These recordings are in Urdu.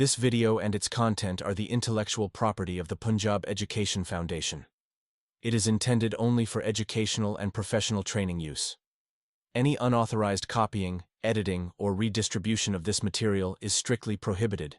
This video and its content are the intellectual property of the Punjab Education Foundation. It is intended only for educational and professional training use. Any unauthorized copying, editing, or redistribution of this material is strictly prohibited.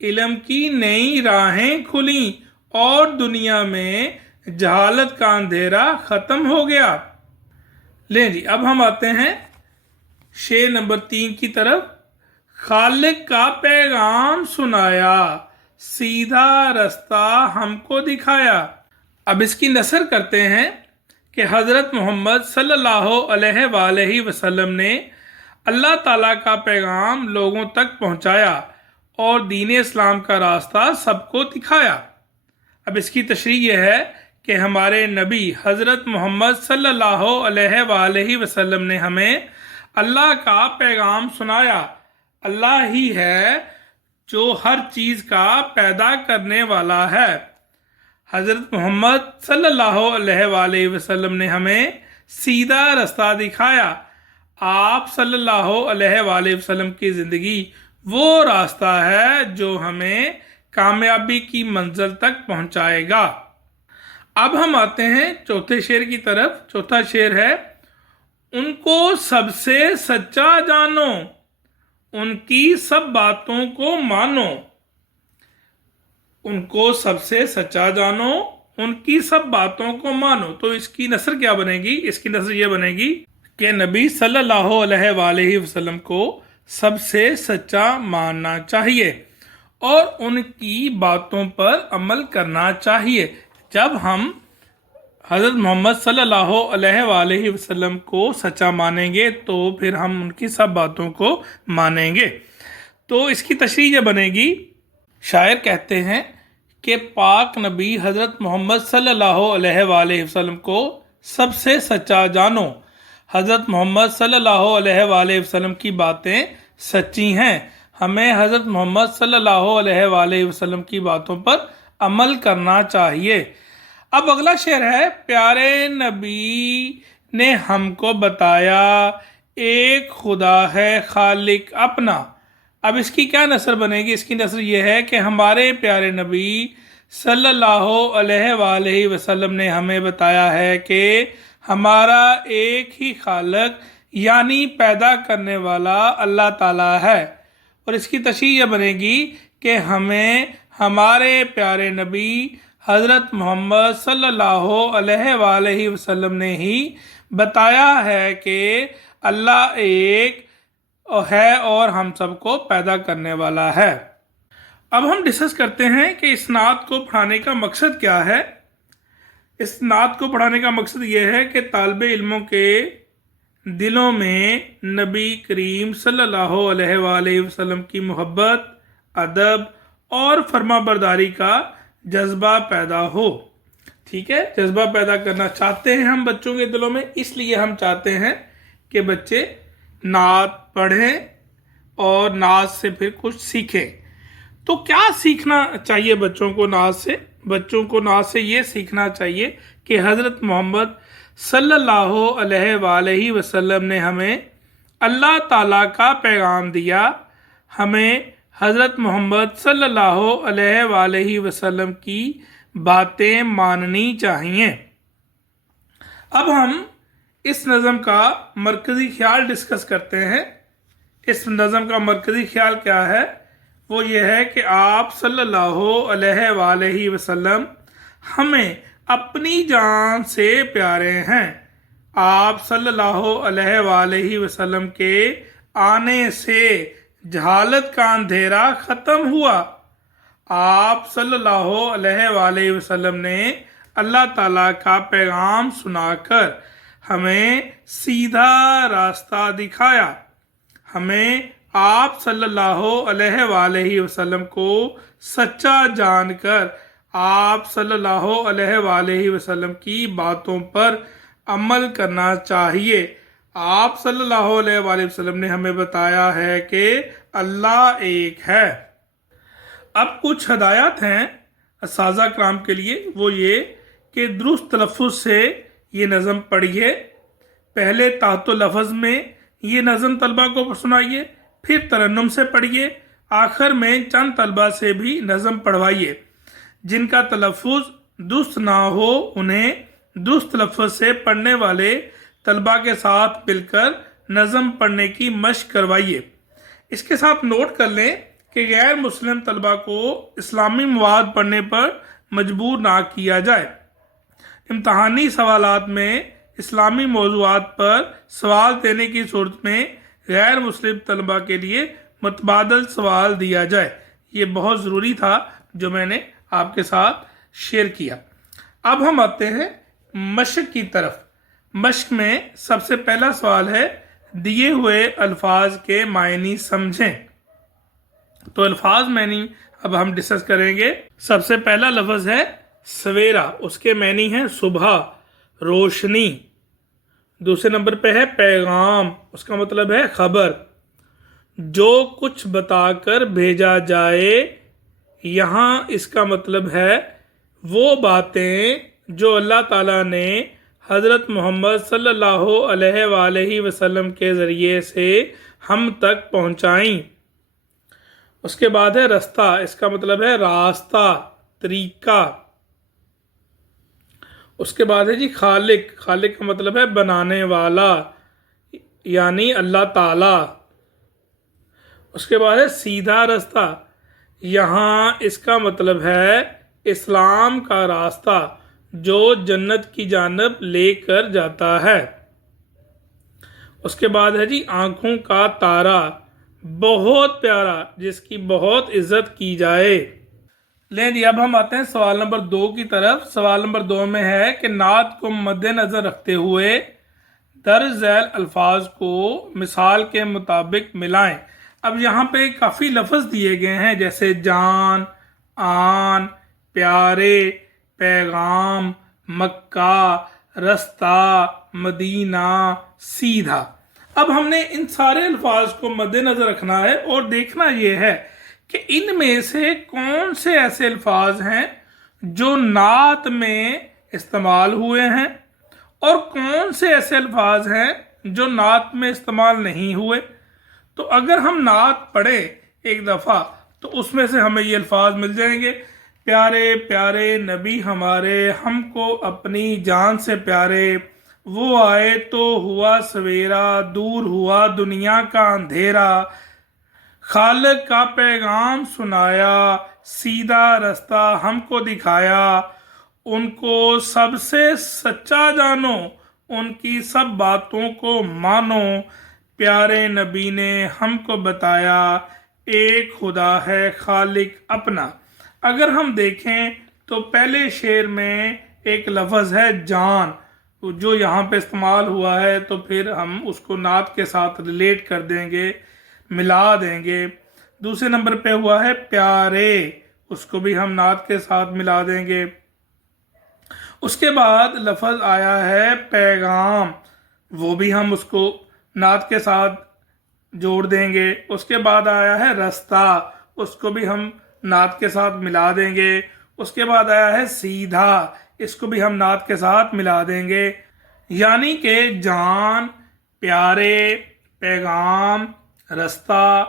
علم کی نئی راہیں کھلیں اور دنیا میں جہالت کا اندھیرا ختم ہو گیا۔ لیں جی، اب ہم آتے ہیں شعر نمبر 3 کی طرف۔ خالق کا پیغام سنایا، سیدھا رستہ ہم کو دکھایا۔ اب اس کی نثر کرتے ہیں کہ حضرت محمد صلی اللہ علیہ وآلہ وسلم نے اللہ تعالیٰ کا پیغام لوگوں تک پہنچایا اور دین اسلام کا راستہ سب کو دکھایا۔ اب اس کی تشریح یہ ہے کہ ہمارے نبی حضرت محمد صلی اللہ علیہ وآلہ وسلم نے ہمیں اللہ کا پیغام سنایا۔ اللہ ہی ہے جو ہر چیز کا پیدا کرنے والا ہے۔ حضرت محمد صلی اللہ علیہ وآلہ وسلم نے ہمیں سیدھا رستہ دکھایا۔ آپ صلی اللہ علیہ وآلہ وسلم کی زندگی وہ راستہ ہے جو ہمیں کامیابی کی منزل تک پہنچائے گا۔ اب ہم آتے ہیں چوتھے شعر کی طرف۔ چوتھا شعر ہے، ان کو سب سے سچا جانو، ان کی سب باتوں کو مانو۔ ان کو سب سے سچا جانو، ان کی سب باتوں کو مانو۔ تو اس کی نثر کیا بنے گی؟ اس کی نثر یہ بنے گی کہ نبی صلی اللہ علیہ وآلہ وسلم کو سب سے سچا ماننا چاہیے اور ان کی باتوں پر عمل کرنا چاہیے۔ جب ہم حضرت محمد صلی اللہ علیہ وآلہ وسلم کو سچا مانیں گے تو پھر ہم ان کی سب باتوں کو مانیں گے۔ تو اس کی تشریح یہ بنے گی، شاعر کہتے ہیں کہ پاک نبی حضرت محمد صلی اللہ علیہ وآلہ وسلم کو سب سے سچا جانو۔ حضرت محمد صلی اللہ علیہ وآلہ وسلم کی باتیں سچی ہیں، ہمیں حضرت محمد صلی اللہ علیہ وآلہ وسلم کی باتوں پر عمل کرنا چاہیے۔ اب اگلا شعر ہے، پیارے نبی نے ہم کو بتایا ایک خدا ہے خالق اپنا۔ اب اس کی کیا نثر بنے گی؟ اس کی نثر یہ ہے کہ ہمارے پیارے نبی صلی اللہ علیہ وآلہ وسلم نے ہمیں بتایا ہے کہ ہمارا ایک ہی خالق یعنی پیدا کرنے والا اللہ تعالیٰ ہے۔ اور اس کی تشریح یہ بنے گی کہ ہمیں ہمارے پیارے نبی حضرت محمد صلی اللہ علیہ وآلہ وسلم نے ہی بتایا ہے کہ اللہ ایک ہے اور ہم سب کو پیدا کرنے والا ہے۔ اب ہم ڈسکس کرتے ہیں کہ اس نعت کو پڑھانے کا مقصد کیا ہے۔ اس نعت کو پڑھانے کا مقصد یہ ہے کہ طالب علموں کے دلوں میں نبی کریم صلی اللہ علیہ وآلہ وسلم کی محبت، ادب اور فرما برداری کا جذبہ پیدا ہو۔ ٹھیک ہے، جذبہ پیدا کرنا چاہتے ہیں ہم بچوں کے دلوں میں، اس لیے ہم چاہتے ہیں کہ بچے نعت پڑھیں اور نعت سے پھر کچھ سیکھیں۔ تو کیا سیکھنا چاہیے بچوں کو نعت سے؟ بچوں کو نعت سے یہ سیکھنا چاہیے کہ حضرت محمد صلی اللہ علیہ وآلہ وسلم نے ہمیں اللہ تعالیٰ کا پیغام دیا، ہمیں حضرت محمد صلی اللہ علیہ وآلہ وسلم کی باتیں ماننی چاہیے۔ اب ہم اس نظم کا مرکزی خیال ڈسکس کرتے ہیں۔ اس نظم کا مرکزی خیال کیا ہے؟ وہ یہ ہے کہ آپ صلی اللہ علیہ وآلہ وسلم ہمیں اپنی جان سے پیارے ہیں۔ آپ صلی اللہ علیہ وآلہ وسلم کے آنے سے جہالت کا اندھیرا ختم ہوا۔ آپ صلی اللہ علیہ وآلہ وسلم نے اللہ تعالیٰ کا پیغام سنا کر ہمیں سیدھا راستہ دکھایا۔ ہمیں آپ صلی اللہ علیہ وآلہ وسلم کو سچا جان کر آپ صلی اللہ علیہ وآلہ وسلم کی باتوں پر عمل کرنا چاہیے۔ آپ صلی اللہ علیہ وآلہ وسلم نے ہمیں بتایا ہے کہ اللہ ایک ہے۔ اب کچھ ہدایات ہیں اساتذہ کرام کے لیے، وہ یہ کہ درست تلفظ سے یہ نظم پڑھیے، پہلے تحت لفظ میں یہ نظم طلبہ کو سنائیے، پھر ترنم سے پڑھیے، آخر میں چند طلبہ سے بھی نظم پڑھوائیے۔ جن کا تلفظ درست نہ ہو انہیں درست لفظ سے پڑھنے والے طلبہ کے ساتھ مل کر نظم پڑھنے کی مشق کروائیے۔ اس کے ساتھ نوٹ کر لیں کہ غیر مسلم طلبہ کو اسلامی مواد پڑھنے پر مجبور نہ کیا جائے۔ امتحانی سوالات میں اسلامی موضوعات پر سوال دینے کی صورت میں غیر مسلم طلبہ کے لیے متبادل سوال دیا جائے۔ یہ بہت ضروری تھا جو میں نے آپ کے ساتھ شیئر کیا۔ اب ہم آتے ہیں مشق کی طرف۔ مشق میں سب سے پہلا سوال ہے دیے ہوئے الفاظ کے معنی سمجھیں۔ تو الفاظ معنی اب ہم ڈسکس کریں گے۔ سب سے پہلا لفظ ہے سویرا، اس کے معنی ہیں صبح، روشنی۔ دوسرے نمبر پہ ہے پیغام، اس کا مطلب ہے خبر، جو کچھ بتا کر بھیجا جائے۔ یہاں اس کا مطلب ہے وہ باتیں جو اللہ تعالیٰ نے حضرت محمد صلی اللہ علیہ وآلہ وسلم کے ذریعے سے ہم تک پہنچائیں۔ اس کے بعد ہے رستہ، اس کا مطلب ہے راستہ، طریقہ۔ اس کے بعد ہے جی خالق، خالق کا مطلب ہے بنانے والا، یعنی اللہ تعالیٰ۔ اس کے بعد ہے سیدھا رستہ، یہاں اس کا مطلب ہے اسلام کا راستہ جو جنت کی جانب لے کر جاتا ہے۔ اس کے بعد ہے جی آنکھوں کا تارا، بہت پیارا، جس کی بہت عزت کی جائے۔ لیں جی اب ہم آتے ہیں سوال نمبر 2 کی طرف۔ سوال نمبر 2 میں ہے کہ نعت کو مد نظر رکھتے ہوئے درج ذیل الفاظ کو مثال کے مطابق ملائیں۔ اب یہاں پہ کافی لفظ دیے گئے ہیں جیسے جان، آن، پیارے، پیغام، مکہ، رستہ، مدینہ، سیدھا۔ اب ہم نے ان سارے الفاظ کو مد نظر رکھنا ہے اور دیکھنا یہ ہے کہ ان میں سے کون سے ایسے الفاظ ہیں جو نعت میں استعمال ہوئے ہیں اور کون سے ایسے الفاظ ہیں جو نعت میں استعمال نہیں ہوئے۔ تو اگر ہم نعت پڑھیں ایک دفعہ تو اس میں سے ہمیں یہ الفاظ مل جائیں گے، پیارے پیارے نبی ہمارے، ہم کو اپنی جان سے پیارے، وہ آئے تو ہوا سویرا، دور ہوا دنیا کا اندھیرا، خالق کا پیغام سنایا، سیدھا رستہ ہم کو دکھایا، ان کو سب سے سچا جانو، ان کی سب باتوں کو مانو، پیارے نبی نے ہم کو بتایا، ایک خدا ہے خالق اپنا۔ اگر ہم دیکھیں تو پہلے شعر میں ایک لفظ ہے جان جو یہاں پہ استعمال ہوا ہے، تو پھر ہم اس کو نعت کے ساتھ ریلیٹ کر دیں گے، ملا دیں گے۔ دوسرے نمبر پہ ہوا ہے پیارے، اس کو بھی ہم نعت کے ساتھ ملا دیں گے۔ اس کے بعد لفظ آیا ہے پیغام، وہ بھی ہم اس کو نعت کے ساتھ جوڑ دیں گے۔ اس کے بعد آیا ہے رستہ، اس کو بھی ہم نعت کے ساتھ ملا دیں گے۔ اس کے بعد آیا ہے سیدھا، اس کو بھی ہم نعت کے ساتھ ملا دیں گے۔ یعنی کہ جان، پیارے، پیغام، رستہ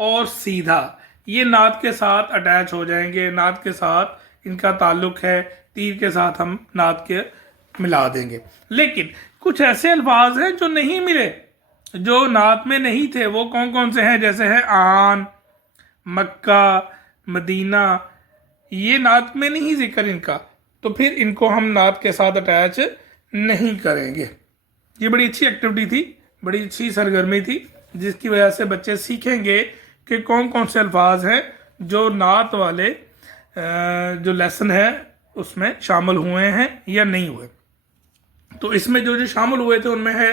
اور سیدھا یہ نعت کے ساتھ اٹیچ ہو جائیں گے، نعت کے ساتھ ان کا تعلق ہے، تیر کے ساتھ ہم نعت کے ملا دیں گے۔ لیکن کچھ ایسے الفاظ ہیں جو نہیں ملے، جو نعت میں نہیں تھے، وہ کون کون سے ہیں؟ جیسے ہے آن، مکہ، مدینہ، یہ نعت میں نہیں ذکر ان کا، تو پھر ان کو ہم نعت کے ساتھ اٹیچ نہیں کریں گے۔ یہ بڑی اچھی ایکٹیویٹی تھی، بڑی اچھی سرگرمی تھی، جس کی وجہ سے بچے سیکھیں گے کہ کون کون سے الفاظ ہیں جو نعت والے جو لیسن ہے اس میں شامل ہوئے ہیں یا نہیں ہوئے۔ تو اس میں جو شامل ہوئے تھے ان میں ہے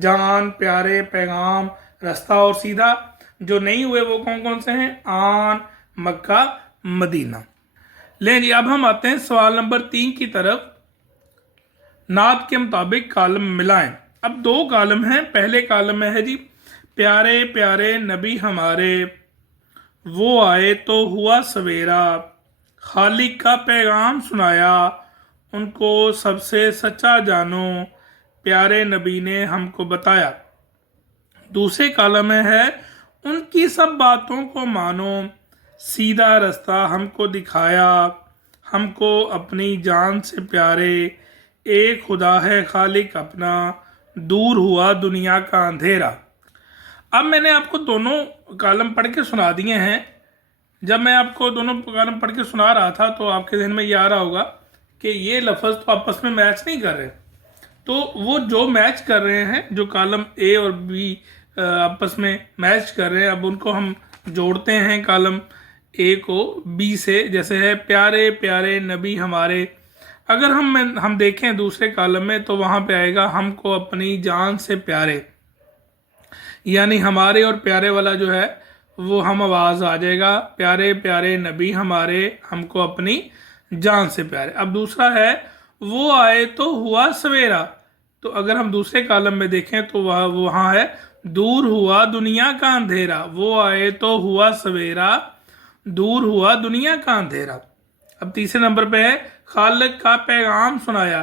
جان، پیارے، پیغام، رستہ اور سیدھا۔ جو نہیں ہوئے وہ کون کون سے ہیں؟ آن، مکہ، مدینہ۔ لیں جی اب ہم آتے ہیں سوال نمبر 3 کی طرف۔ نعت کے مطابق کالم ملائیں۔ اب 2 کالم ہیں۔ پہلے کالم میں ہے جی پیارے پیارے نبی ہمارے، وہ آئے تو ہوا سویرا، خالق کا پیغام سنایا، ان کو سب سے سچا جانو، پیارے نبی نے ہم کو بتایا۔ دوسرے کالم میں ہے ان کی سب باتوں کو مانو، سیدھا رستہ ہم کو دکھایا، ہم کو اپنی جان سے پیارے، ایک خدا ہے خالق اپنا، دور ہوا دنیا کا اندھیرا۔ اب میں نے آپ کو دونوں کالم پڑھ کے سنا دیے ہیں، جب میں آپ کو دونوں کالم پڑھ کے سنا رہا تھا تو آپ کے ذہن میں یہ آ رہا ہوگا کہ یہ لفظ تو آپس میں میچ نہیں کر رہے، تو وہ جو میچ کر رہے ہیں، جو کالم اے اور بی آپس میں میچ کر رہے ہیں، اب ان کو ہم جوڑتے ہیں کالم اے کو بی سے، جیسے ہے پیارے پیارے نبی ہمارے. اگر ہم دیکھیں دوسرے کالم میں تو وہاں پہ آئے گا ہم کو اپنی جان سے پیارے، یعنی ہمارے اور پیارے والا جو ہے وہ ہم آواز آ جائے گا، پیارے پیارے نبی ہمارے ہم کو اپنی جان سے پیارے. اب دوسرا ہے وہ آئے تو ہوا سویرا، تو اگر ہم دوسرے کالم میں دیکھیں تو وہاں ہے دور ہوا دنیا کا اندھیرا، وہ آئے تو ہوا سویرا، دور ہوا دنیا کا اندھیرا. اب تیسرے نمبر پہ ہے خالق کا پیغام سنایا،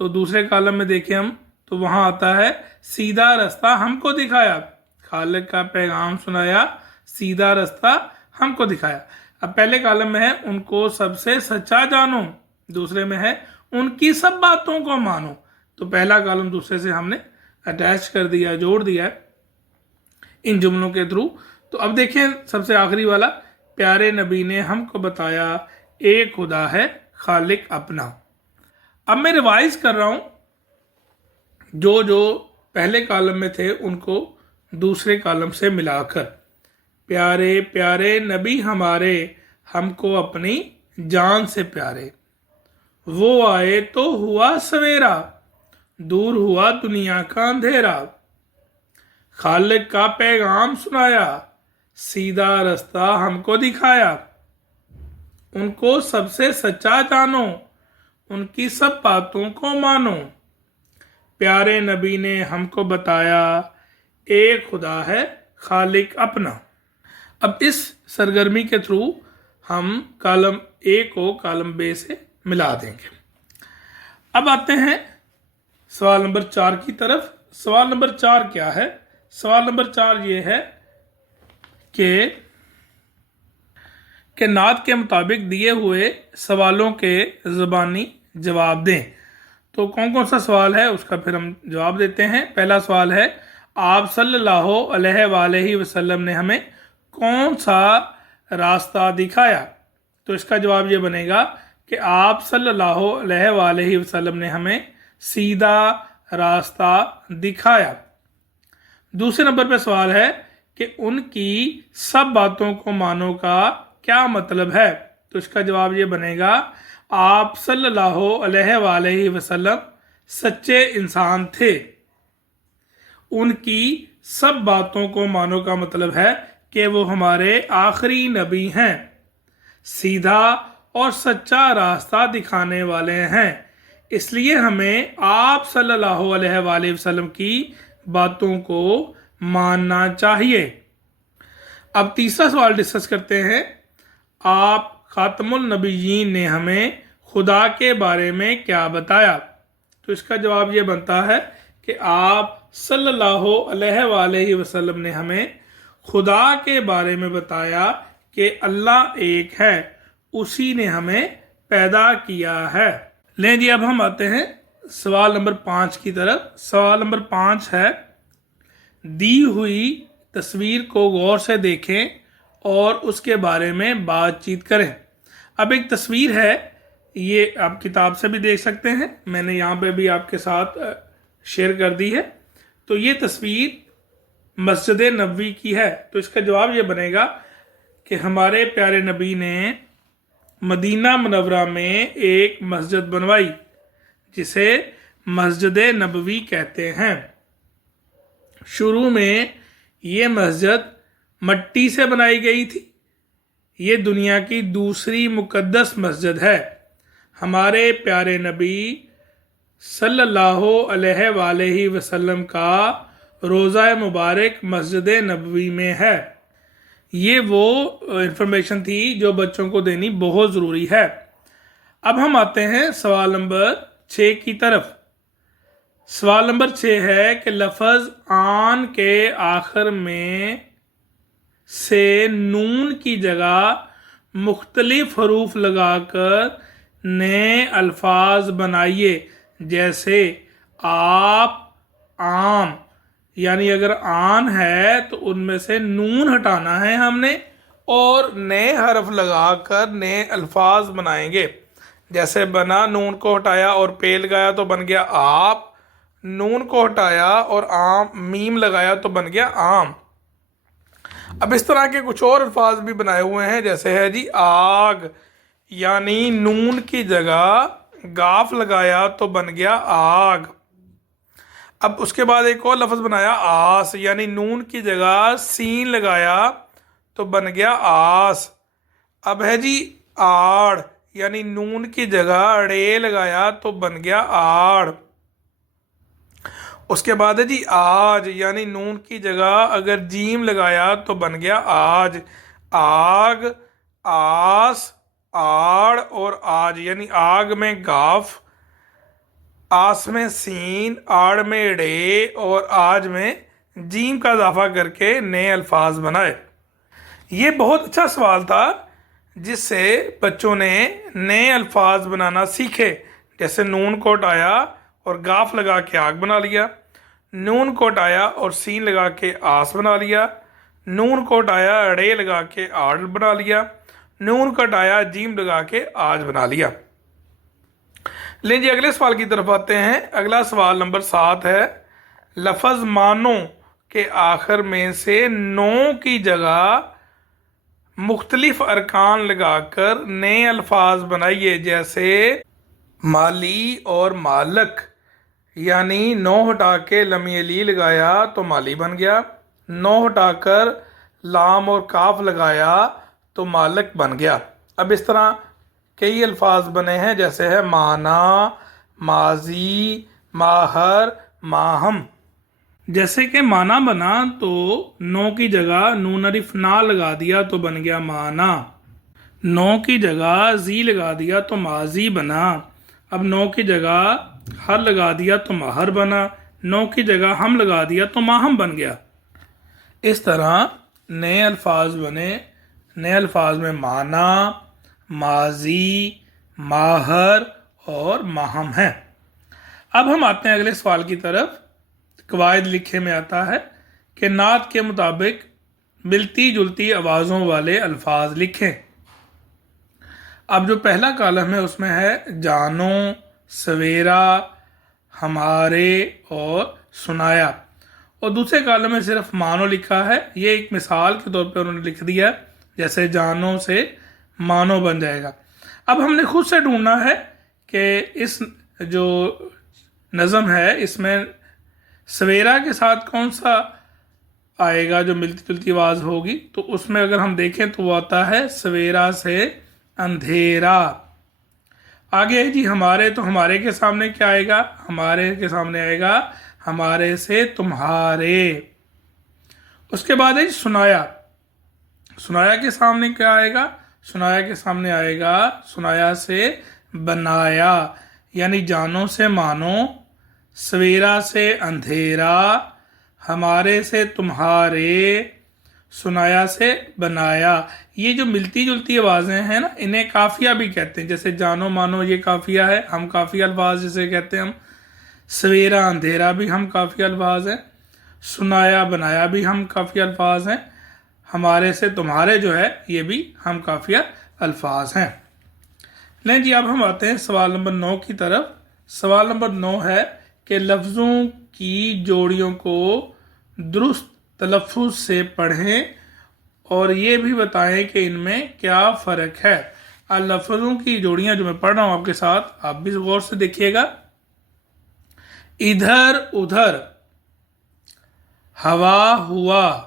تو دوسرے کالم میں دیکھیں ہم تو وہاں آتا ہے سیدھا رستہ ہم کو دکھایا، خالق کا پیغام سنایا، سیدھا رستہ ہم کو دکھایا. اب پہلے کالم میں ہے ان کو سب سے سچا جانو، دوسرے میں ہے ان کی سب باتوں کو مانو. تو پہلا کالم دوسرے سے ہم نے اٹیچ کر دیا، جوڑ دیا ہے ان جملوں کے تھرو. تو اب دیکھیں سب سے آخری والا، پیارے نبی نے ہم کو بتایا ایک خدا ہے خالق اپنا. اب میں ریوائز کر رہا ہوں جو پہلے کالم میں تھے ان کو دوسرے کالم سے ملا کر. پیارے پیارے نبی ہمارے ہم کو اپنی جان سے پیارے، وہ آئے تو ہوا سویرا، دور ہوا دنیا کا اندھیرا، خالق کا پیغام سنایا، سیدھا رستہ ہم کو دکھایا، ان کو سب سے سچا جانو، ان کی سب باتوں کو مانو، پیارے نبی نے ہم کو بتایا ایک خدا ہے خالق اپنا. اب اس سرگرمی کے تھرو ہم کالم اے کو کالم بے سے ملا دیں گے. اب آتے ہیں سوال نمبر 4 کی طرف. سوال نمبر 4 کیا ہے؟ سوال نمبر 4 یہ ہے کہ نعت کے مطابق دیے ہوئے سوالوں کے زبانی جواب دیں. تو کون سا سوال ہے اس کا پھر ہم جواب دیتے ہیں. پہلا سوال ہے آپ صلی اللہ علیہ وآلہ وسلم نے ہمیں کون سا راستہ دکھایا؟ تو اس کا جواب یہ بنے گا کہ آپ صلی اللہ علیہ وآلہ وسلم نے ہمیں سیدھا راستہ دکھایا. دوسرے نمبر پہ سوال ہے کہ ان کی سب باتوں کو مانو کا کیا مطلب ہے؟ تو اس کا جواب یہ بنے گا آپ صلی اللہ علیہ وآلہ وسلم سچے انسان تھے. ان کی سب باتوں کو مانو کا مطلب ہے کہ وہ ہمارے آخری نبی ہیں، سیدھا اور سچا راستہ دکھانے والے ہیں، اس لیے ہمیں آپ صلی اللہ علیہ وآلہ وسلم کی باتوں کو ماننا چاہیے. اب تیسرا سوال ڈسکس کرتے ہیں. آپ خاتم النبیین نے ہمیں خدا کے بارے میں کیا بتایا؟ تو اس کا جواب یہ بنتا ہے کہ آپ صلی اللہ علیہ وآلہ وسلم نے ہمیں خدا کے بارے میں بتایا کہ اللہ ایک ہے، اسی نے ہمیں پیدا کیا ہے. لیں جی اب ہم آتے ہیں سوال نمبر 5 کی طرف. سوال نمبر 5 ہے دی ہوئی تصویر کو غور سے دیکھیں اور اس کے بارے میں بات چیت کریں. اب ایک تصویر ہے، یہ آپ کتاب سے بھی دیکھ سکتے ہیں، میں نے یہاں پہ بھی آپ کے ساتھ شیئر کر دی ہے. تو یہ تصویر مسجد نبوی کی ہے. تو اس کا جواب یہ بنے گا کہ ہمارے پیارے نبی نے مدینہ منورہ میں ایک مسجد بنوائی جسے مسجد نبوی کہتے ہیں. شروع میں یہ مسجد مٹی سے بنائی گئی تھی. یہ دنیا کی دوسری مقدس مسجد ہے. ہمارے پیارے نبی صلی اللہ علیہ وآلہ وسلم کا روضہ مبارک مسجد نبوی میں ہے. یہ وہ انفارمیشن تھی جو بچوں کو دینی بہت ضروری ہے. اب ہم آتے ہیں سوال نمبر 6 کی طرف. سوال نمبر 6 ہے کہ لفظ آن کے آخر میں سے نون کی جگہ مختلف حروف لگا کر نئے الفاظ بنائیے، جیسے آپ، عام. یعنی اگر آن ہے تو ان میں سے نون ہٹانا ہے ہم نے اور نئے حرف لگا کر نئے الفاظ بنائیں گے. جیسے بنا، نون کو ہٹایا اور پے لگایا تو بن گیا آپ. نون کو ہٹایا اور میم لگایا تو بن گیا عام. اب اس طرح کے کچھ اور الفاظ بھی بنائے ہوئے ہیں. جیسے ہے جی آگ، یعنی نون کی جگہ گاف لگایا تو بن گیا آگ. اب اس کے بعد ایک اور لفظ بنایا آس، یعنی نون کی جگہ سین لگایا تو بن گیا آس. اب ہے جی آڑ، یعنی نون کی جگہ ڑے لگایا تو بن گیا آڑ. اس کے بعد ہے جی آج، یعنی نون کی جگہ اگر جیم لگایا تو بن گیا آج. آگ، آس، آڑ اور آج، یعنی آگ میں گاف، آس میں سین، آڑ میں ڑے اور آج میں جیم کا اضافہ کر کے نئے الفاظ بنائے. یہ بہت اچھا سوال تھا جس سے بچوں نے نئے الفاظ بنانا سیکھے. جیسے نون کو ہٹایا اور گاف لگا کے آگ بنا لیا، نون کو ہٹایا اور سین لگا کے آس بنا لیا، نون کو ہٹایا ڑے لگا کے آڑ بنا لیا، نون کو ہٹایا جیم لگا کے آج بنا لیا. لیں جی اگلے سوال کی طرف آتے ہیں. اگلا سوال نمبر 7 ہے. لفظ مانو کے آخر میں سے نو کی جگہ مختلف ارکان لگا کر نئے الفاظ بنائیے. جیسے مالی اور مالک، یعنی نو ہٹا کے لم لی لگایا تو مالی بن گیا، نو ہٹا کر لام اور کاف لگایا تو مالک بن گیا. اب اس طرح کئی الفاظ بنے ہیں. جیسے ہے مانا، ماضی، ماہر، ماہم. جیسے کہ مانا بنا تو نو کی جگہ نون الف نا لگا دیا تو بن گیا مانا. نو کی جگہ زی لگا دیا تو ماضی بنا. اب نو کی جگہ ہر لگا دیا تو ماہر بنا، نو کی جگہ ہم لگا دیا تو ماہم بن گیا. اس طرح نئے الفاظ بنے. نئے الفاظ میں مانا، ماضی، ماہر اور ماہم ہیں. اب ہم آتے ہیں اگلے سوال کی طرف. قواعد لکھے میں آتا ہے کہ نعت کے مطابق ملتی جلتی آوازوں والے الفاظ لکھیں. اب جو پہلا کالم ہے اس میں ہے جانو، سویرا، ہمارے اور سنایا. اور دوسرے کالم میں صرف مانو لکھا ہے. یہ ایک مثال کے طور پہ انہوں نے لکھ دیا، جیسے جانو سے مانو بن جائے گا. اب ہم نے خود سے ڈھونڈنا ہے کہ اس جو نظم ہے اس میں سویرا کے ساتھ کون سا آئے گا جو ملتی جلتی آواز ہوگی. تو اس میں اگر ہم دیکھیں تو وہ آتا ہے سویرا سے اندھیرا. آگے ہے جی ہمارے. تو ہمارے کے سامنے کیا آئے گا؟ ہمارے کے سامنے آئے گا ہمارے سے تمہارے. اس کے بعد ہے جی سنایا. سنایا کے سامنے کیا آئے گا؟ سنایا کے سامنے آئے گا سنایا سے بنایا، یعنی جانو سے مانو، سویرا سے اندھیرا، ہمارے سے تمہارے، سنایا سے بنایا. یہ جو ملتی جلتی آوازیں ہیں نا انہیں قافیہ بھی کہتے ہیں. جیسے جانو مانو یہ قافیہ ہے، ہم قافیہ الفاظ جسے کہتے ہیں ہم. سویرا اندھیرا بھی ہم قافیہ الفاظ ہیں. سنایا بنایا بھی ہم قافیہ الفاظ ہیں. ہمارے سے تمہارے جو ہے یہ بھی ہم قافیہ الفاظ ہیں. لیں جی اب ہم آتے ہیں سوال نمبر 9 کی طرف. سوال نمبر 9 ہے کہ لفظوں کی جوڑیوں کو درست تلفظ سے پڑھیں اور یہ بھی بتائیں کہ ان میں کیا فرق ہے. لفظوں کی جوڑیاں جو میں پڑھ رہا ہوں آپ کے ساتھ، آپ بھی غور سے دیکھیے گا. ادھر ادھر، ہوا ہوا،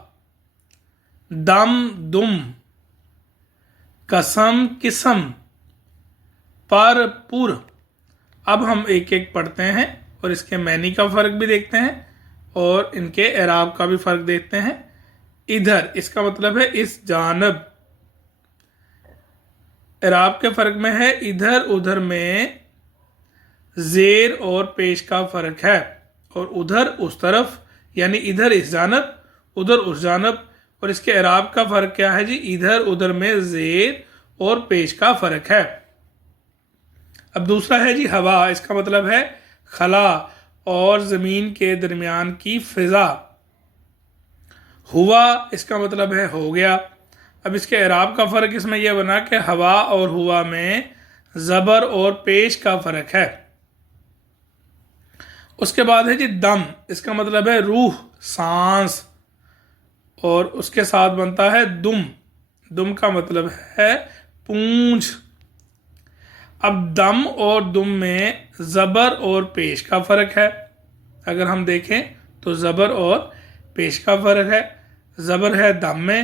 دم دم، قسم قسم، پر پر. اب ہم ایک ایک پڑھتے ہیں اور اس کے معنی کا فرق بھی دیکھتے ہیں اور ان کے اعراب کا بھی فرق دیکھتے ہیں. ادھر اس کا مطلب ہے اس جانب. اعراب کے فرق میں ہے ادھر ادھر میں زیر اور پیش کا فرق ہے، اور ادھر اس طرف یعنی ادھر اس جانب ادھر اس جانب. اور اس کے اعراب کا فرق کیا ہے جی؟ ادھر ادھر میں زیر اور پیش کا فرق ہے. اب دوسرا ہے جی ہوا. اس کا مطلب ہے خلا اور زمین کے درمیان کی فضا. ہوا اس کا مطلب ہے ہو گیا. اب اس کے اعراب کا فرق اس میں یہ بنا کہ ہوا اور ہوا میں زبر اور پیش کا فرق ہے. اس کے بعد ہے جی دم. اس کا مطلب ہے روح، سانس، اور اس کے ساتھ بنتا ہے دم. دم کا مطلب ہے پونجھ. اب دم اور دم میں زبر اور پیش کا فرق ہے. اگر ہم دیکھیں تو زبر اور پیش کا فرق ہے. زبر ہے دم میں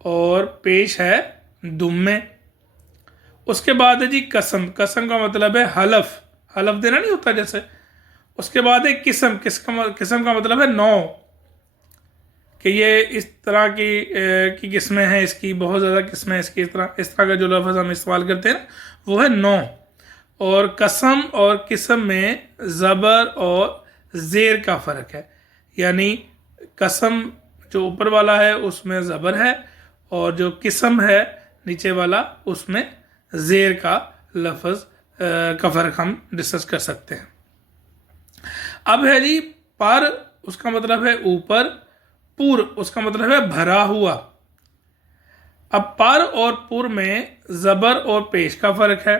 اور پیش ہے دم میں. اس کے بعد ہے جی قسم. قسم کا مطلب ہے حلف، حلف دینا نہیں ہوتا جیسے. اس کے بعد ہے قسم. قسم کا مطلب ہے نو، کہ یہ اس طرح کی قسمیں ہیں، اس کی بہت زیادہ قسمیں، اس طرح کا جو لفظ ہم استعمال کرتے ہیں وہ ہے نو. اور قسم اور قسم میں زبر اور زیر کا فرق ہے. یعنی قسم جو اوپر والا ہے اس میں زبر ہے، اور جو قسم ہے نیچے والا اس میں زیر کا لفظ کا فرق ہم ڈسکس کر سکتے ہیں. اب ہے جی پر. اس کا مطلب ہے اوپر. پور اس کا مطلب ہے بھرا ہوا. اب پر اور پور میں زبر اور پیش کا فرق ہے.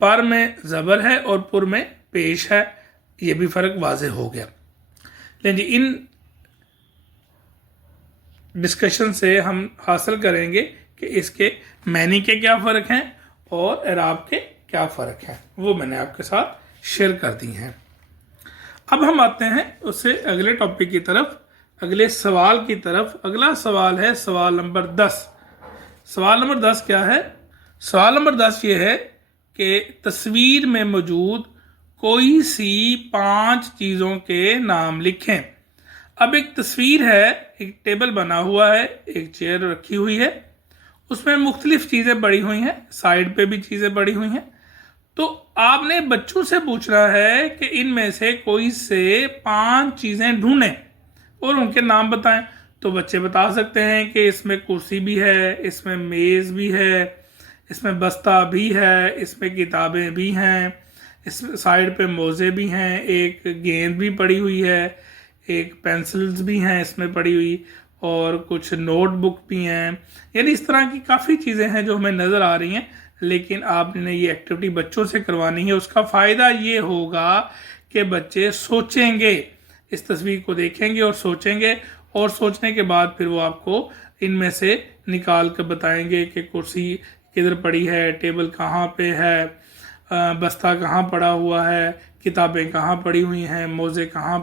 پر میں زبر ہے اور پور میں پیش ہے. یہ بھی فرق واضح ہو گیا. لیکن جی ان ڈسکشن سے ہم حاصل کریں گے کہ اس کے معنی کے کیا فرق ہیں اور اعراب کے کیا فرق ہیں، وہ میں نے آپ کے ساتھ شیئر کر دی ہیں. اب ہم آتے ہیں اس سے اگلے ٹاپک کی طرف، اگلے سوال کی طرف. اگلا سوال ہے سوال نمبر 10. سوال نمبر 10 کیا ہے؟ سوال نمبر 10 یہ ہے کہ تصویر میں موجود کوئی سی 5 چیزوں کے نام لکھیں. اب ایک تصویر ہے، ایک ٹیبل بنا ہوا ہے، ایک چیئر رکھی ہوئی ہے، اس میں مختلف چیزیں پڑی ہوئی ہیں، سائڈ پہ بھی چیزیں پڑی ہوئی ہیں. تو آپ نے بچوں سے پوچھنا ہے کہ ان میں سے کوئی سے 5 چیزیں ڈھونڈیں اور ان کے نام بتائیں. تو بچے بتا سکتے ہیں کہ اس میں کرسی بھی ہے، اس میں میز بھی ہے، اس میں بستہ بھی ہے، اس میں کتابیں بھی ہیں، اس میں سائڈ پہ موزے بھی ہیں، ایک گیند بھی پڑی ہوئی ہے، ایک پینسلز بھی ہیں اس میں پڑی ہوئی، اور کچھ نوٹ بک بھی ہیں. یعنی اس طرح کی کافی چیزیں ہیں جو ہمیں نظر آ رہی ہیں. لیکن آپ نے یہ ایکٹیویٹی بچوں سے کروانی ہے. اس کا فائدہ یہ ہوگا کہ بچے سوچیں گے، اس تصویر کو دیکھیں گے اور سوچیں گے، اور سوچنے کے بعد پھر وہ آپ کو ان میں سے نکال کر بتائیں گے کہ کرسی کدھر پڑی ہے، ٹیبل کہاں پہ ہے، بستہ کہاں پڑا ہوا ہے، کتابیں کہاں پڑی ہوئی ہیں، موزے کہاں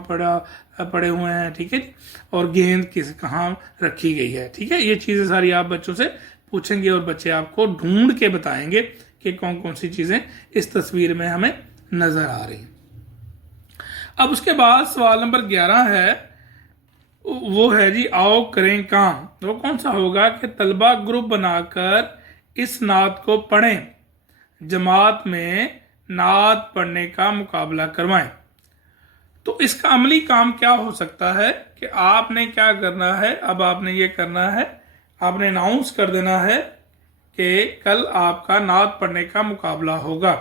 پڑے ہوئے ہیں. ٹھیک ہے جی. اور گیند کہاں رکھی گئی ہے. ٹھیک ہے. یہ چیزیں ساری آپ بچوں سے پوچھیں گے اور بچے آپ کو ڈھونڈ کے بتائیں گے کہ کون کون سی چیزیں اس تصویر میں ہمیں نظر آ رہی ہیں. اب اس کے بعد سوال نمبر 11 ہے، وہ ہے جی آؤ کریں کام. وہ کون سا ہوگا کہ طلبہ گروپ بنا کر اس نعت کو پڑھیں، جماعت میں نعت پڑھنے کا مقابلہ کروائیں. تو اس کا عملی کام کیا ہو سکتا ہے کہ آپ نے کیا کرنا ہے؟ اب آپ نے یہ کرنا ہے، آپ نے اناؤنس کر دینا ہے کہ کل آپ کا نعت پڑھنے کا مقابلہ ہوگا.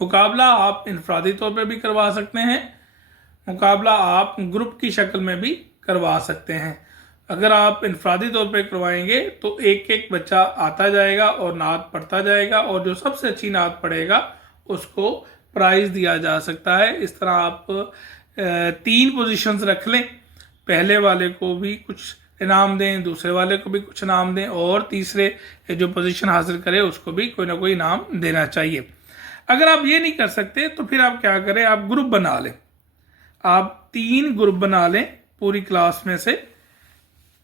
مقابلہ آپ انفرادی طور پہ بھی کروا سکتے ہیں، مقابلہ آپ گروپ کی شکل میں بھی کروا سکتے ہیں. اگر آپ انفرادی طور پہ کروائیں گے تو ایک ایک بچہ آتا جائے گا اور نعت پڑھتا جائے گا، اور جو سب سے اچھی نعت پڑھے گا اس کو پرائز دیا جا سکتا ہے. اس طرح آپ 3 پوزیشنز رکھ لیں، پہلے والے کو بھی کچھ انعام دیں، دوسرے والے کو بھی کچھ انعام دیں، اور تیسرے جو پوزیشن حاصل کرے اس کو بھی کوئی نہ کوئی انعام دینا چاہیے. اگر آپ یہ نہیں کر سکتے تو پھر آپ کیا کریں، آپ گروپ بنا لیں. آپ 3 گروپ بنا لیں پوری کلاس میں سے.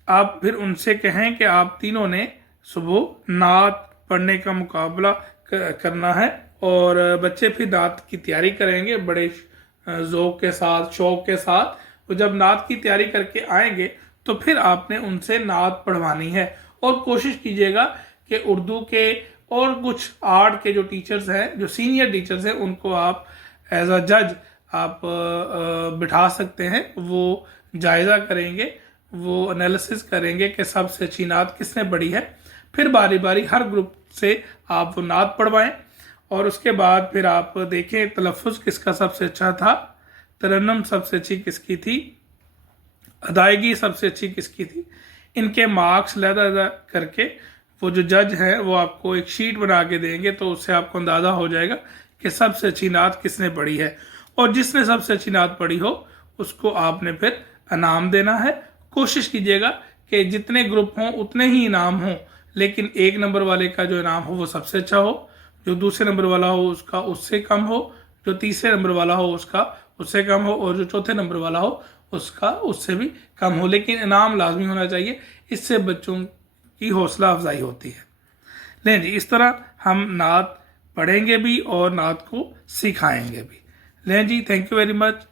آپ پھر ان سے کہیں کہ آپ تینوں نے صبح نعت پڑھنے کا مقابلہ کرنا ہے، اور بچے پھر نعت کی تیاری کریں گے بڑے ذوق کے ساتھ، شوق کے ساتھ. وہ جب نعت کی تیاری کر کے آئیں گے تو پھر آپ نے ان سے نعت پڑھوانی ہے. اور کوشش کیجیے گا کہ اردو کے اور کچھ آرٹ کے جو ٹیچرز ہیں، جو سینئر ٹیچرز ہیں، ان کو آپ ایز اے جج آپ بٹھا سکتے ہیں. وہ جائزہ کریں گے، وہ انالیسس کریں گے کہ سب سے اچھی نعت کس نے پڑھی ہے. پھر باری باری ہر گروپ سے آپ وہ نعت پڑھوائیں، اور اس کے بعد پھر آپ دیکھیں تلفظ کس کا سب سے اچھا تھا، ترنم سب سے اچھی کس کی تھی، ادائیگی سب سے اچھی کس کی تھی. ان کے مارکس علیحدہ کر کے وہ جو جج ہیں وہ آپ کو ایک شیٹ بنا کے دیں گے, تو اس سے آپ کو اندازہ ہو جائے گا کہ سب سے اچھی نعت کس نے پڑھی ہے, اور جس نے سب سے اچھی نعت پڑھی ہو اس کو آپ نے پھر انعام دینا ہے. کوشش کیجیے گا کہ جتنے گروپ ہوں اتنے ہی انعام ہوں, لیکن 1 نمبر والے کا جو انعام ہو وہ سب سے اچھا ہو, جو دوسرے نمبر والا ہو اس کا اس سے کم ہو, جو تیسرے نمبر والا ہو اس کا اس سے کم ہو, اور جو چوتھے نمبر والا ہو اس کا اس سے بھی کم ہو, لیکن انعام لازمی ہونا چاہیے. اس سے بچوں کی حوصلہ افزائی ہوتی ہے. لیں جی, اس طرح ہم نعت پڑھیں گے بھی اور نعت کو سکھائیں گے بھی. لیں جی, تھینک یو ویری مچ.